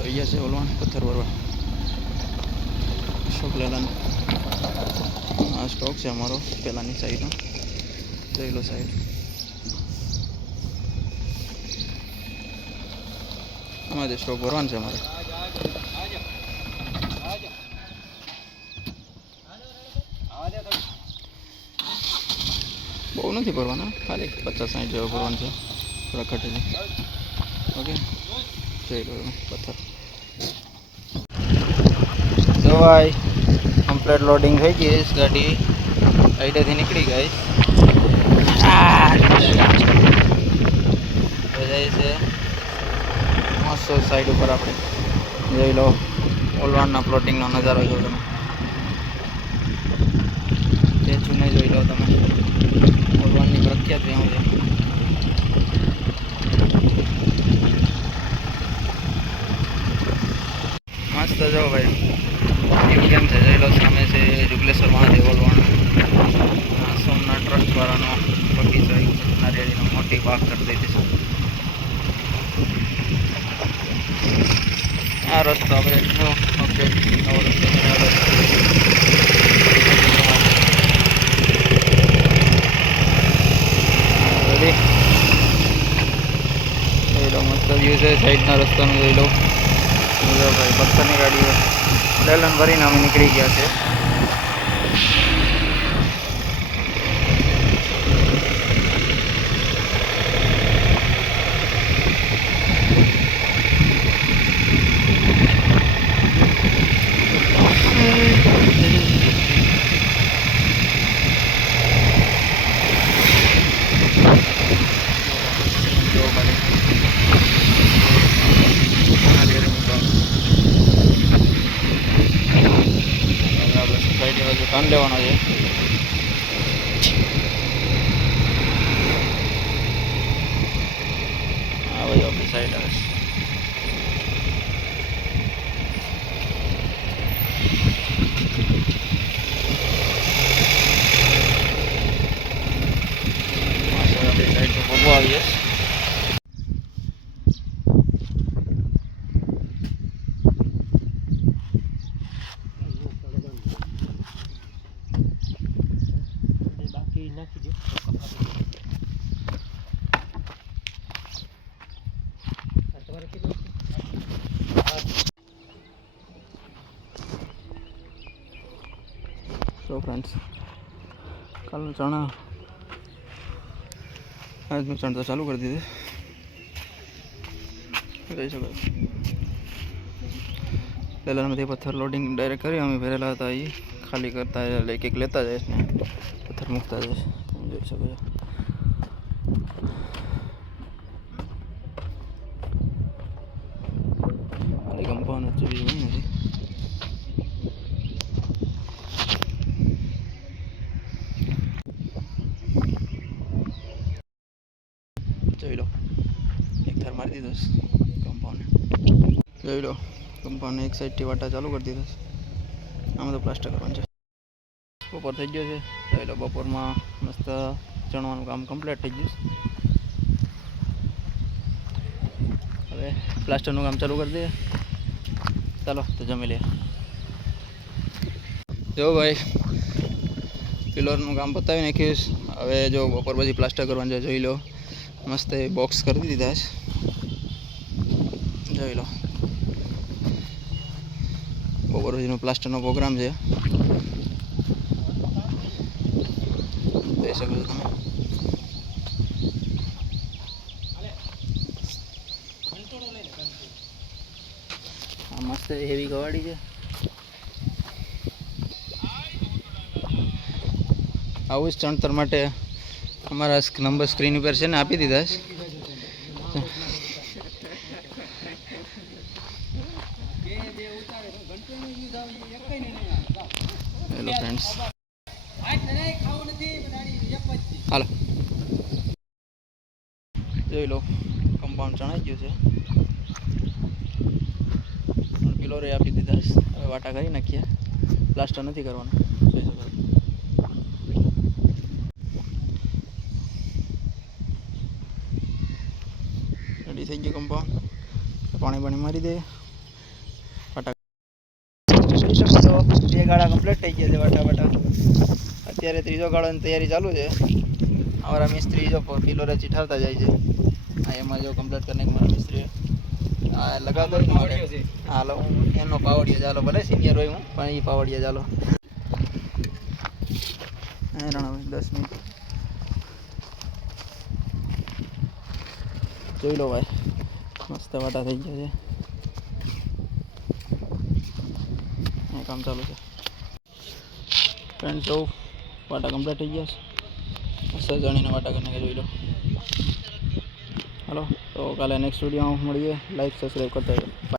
અહીંયા છે ઓલવાણ પથ્થર ભરવા શોકલેલાનો આ સ્ટોક છે અમારો પહેલાંની સાઈડનો જોઈ લો સાઈડ આમાં જે સ્ટોક ભરવાનો છે અમારે બહુ નથી ભરવાના ખાલી 50-60 જેવો ભરવાનું છે થોડા ઘટેલી ઓકે જોઈ લો પથ્થર તો ભાઈ કમ્પ્લીટ લોડિંગ થઈ ગઈ ગાડી આઈડિયાથી નીકળી ગઈ જાય છે મસ્ત સાઈડ ઉપર આપણે જોઈ લો ઓલવાણના પ્લોટિંગનો નજારો જોઈ તમે તે ચૂને જોઈ લો તમે ઓલવાણની પ્રખ્યાત ત્યાં છે મસ્ત જો ભાઈ એવું કેમ છે જોઈ લો સામે છે જુગલેશ્વર મહાદેવ ઓલવાણ સોમનાથ ટ્રસ્ટ વાળાનો બગીચો નારિયેળીનો મોટી બાગ કરી દીધી છે આ રસ્તો આપણે ઓકે નવો રસ્તો જોઈ લો મસ્ત વ્યૂ છે સાઈડના રસ્તાનું જોઈ લો ભાઈ પથ્થરની ગાડી લેલન ભરીને અમે નીકળી ગયા છે કાન લેવાનો છે આ બાજુ આપણી સાઈડ આવે આપણી સાઈડ તો ભોગવા આવીએ तो फ्रेंड्स कल चना आज मैं चढ़ता चालू कर दी पहला में पत्थर लोडिंग डायरेक्ट करी हमें भरेला था ये खाली करता है लेके लेता जाए इसमें पत्थर मुकता जाए देख सको कंपाउंड अच्छी भी नहीं है જોઈ લો એક થર મારી દીધો કમ્પાઉન્ડ જોઈ લો કમ્પાઉન્ડ એક સાઈડથી વાટા ચાલુ કરી દીધો આમાં તો પ્લાસ્ટર કરવાનું છે બપોર થઈ ગયો છે જોઈ લો બપોરમાં મસ્ત ચણવાનું કામ કમ્પ્લીટ થઈ ગયું હવે પ્લાસ્ટરનું કામ ચાલુ કરી દઈએ ચાલો તો જમી લઈએ જો ભાઈ પિલરનું કામ પતાવી નાખ્યું હવે જો બપોર પછી પ્લાસ્ટર કરવાનું છે જોઈ લો मस्त बॉक्स कर दीधा है જોઈ લો બપોર પછીનો પ્લાસ્ટરનો પ્રોગ્રામ છે જોઈ શકો છો તમે આ મસ્ત હેવી ગવાડી છે આવું જ ચણતર માટે हमारा नंबर स्क्रीन पर से ना आपी दीदा हेलो फ्रेंड्स हालो જોઈ લો કમ્પાઉન્ડ ચણાઈ ગયું છે પિલોરે આપી દીધા હવે વાટા કરી નાખીએ પ્લાસ્ટર નથી કરવાનું જોઈ શકો રેડી થઈ ગયું કમ્પાઉન્ડ પાણી મારી દે ગાળા કમ્પ્લીટ થઈ ગયા છે વાટા. અત્યારે ત્રીજો ગાળાની તૈયારી ચાલુ છે. અમારા મિસ્ત્રી જો પિલોરે ચીઠાવતા જાય છે. આ એમાં જો કમ્પ્લીટ કરીને મારા મિસ્ત્રી હા લગાવતો જ મારે. હાલો એનો પાવડિયા ચાલો, ભલે સિનિયર હોય હું પણ એ પાવડિયા ચાલો. રાણાભાઈ 10 મિનિટ જોઈ લો ભાઈ, મસ્ત વાટા થઈ ગયા છે. કામ ચાલુ છે ફ્રેન્ડ. જો વાટા કમ્પ્લીટ થઈ ગયા છે. સજાણીને વાટા કરીને જોઈ લો. હાલો તો કાલે નેક્સ્ટ વિડીયોમાં મળીએ. લાઈક સબસ્ક્રાઈબ કરતા જાઓ.